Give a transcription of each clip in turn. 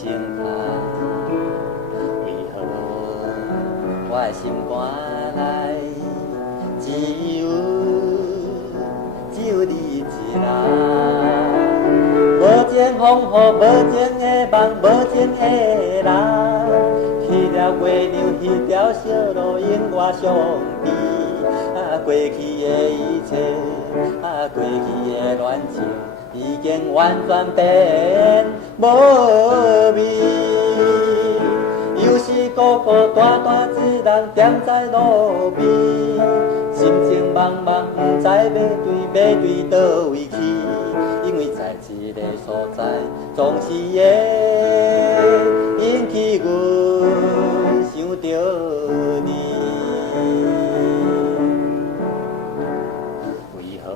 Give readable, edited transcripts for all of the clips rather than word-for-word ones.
心坎，为何我的心肝内只有你一人？无情风雨，无情的梦，无情的人，迄条月亮，迄条小路，永远相依。过去的一切，过去的恋情，已经完全变无味。又是孤孤单单一人踮在路边，心情茫茫，不知要对倒位去。因为在一个所在，总是会引起阮想着你。为何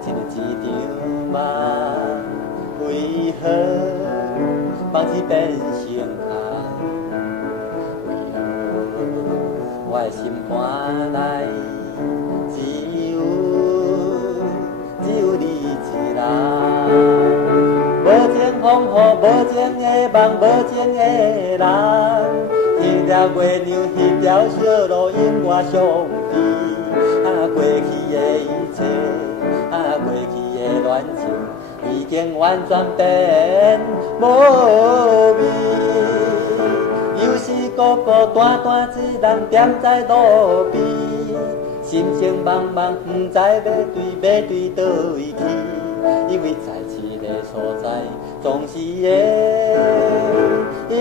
一日一场梦？为何梦一变成空？为何我的心肝内只有你一人？无情风雨，无情的梦，无情的人，迄条月亮，迄条小路，永远相依。过去的一切，过去的恋情，已经完全变无味。又是孤孤单单一人踮在路边，心情茫茫，不知要对倒位去。因为在一个所在，总是会引